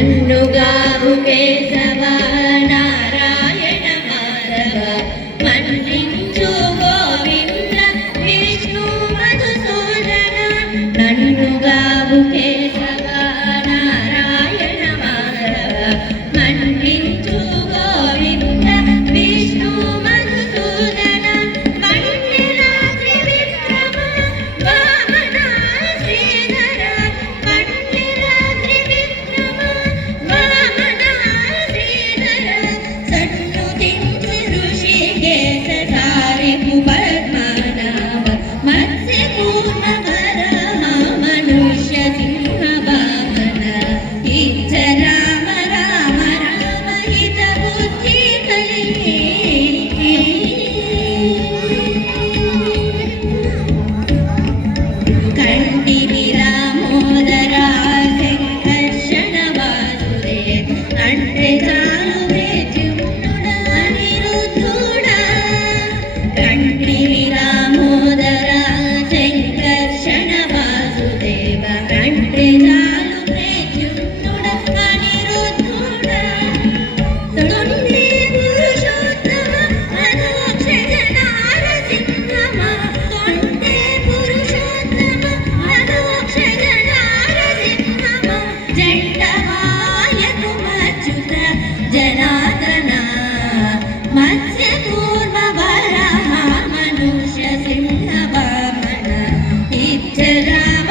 నన్నుగావు కేశవ నారాయణ మాధవ మన్నించు గోవింద విష్ణు మధుసూదన నన్నుగావు కేశవ నారాయణ మాధవ మన్నించు గోవింద విష్ణు మధుసూదన మండిలా త్రివిక్రమ వామన శ్రీధర మండిలా త్రివిక్రమ వామన శ్రీధర సన్నుతించి ఋషికేశ సారికు పద్మనాభ మత్స్య కూర్మ వరహ మనుష్య సింహ వామన ఇచ్చ రామ రామ రామ హిత బుద్ధి కలిగి కంటిని రామోదరా సంకర్షణ వాసుదేవ అంటే చాలు మృత్యుండుడా అనిరుద్ధుడా కంటిని రామోదరా సంకర్షణ వాసుదేవ అంటే చాలు మృత్యుండుడా అనిరుద్ధుడా తొండి పురుషోత్తమ అధోక్షజ నారసింహమ తొండి పురుషోత్తమ అధోక్షజ నారసింహమ జండమాయకు మచ్యుత జనార్దన మత్స్య కూర్మ వరహ మనుష్య సింహ వామన ఇచ్చ రామ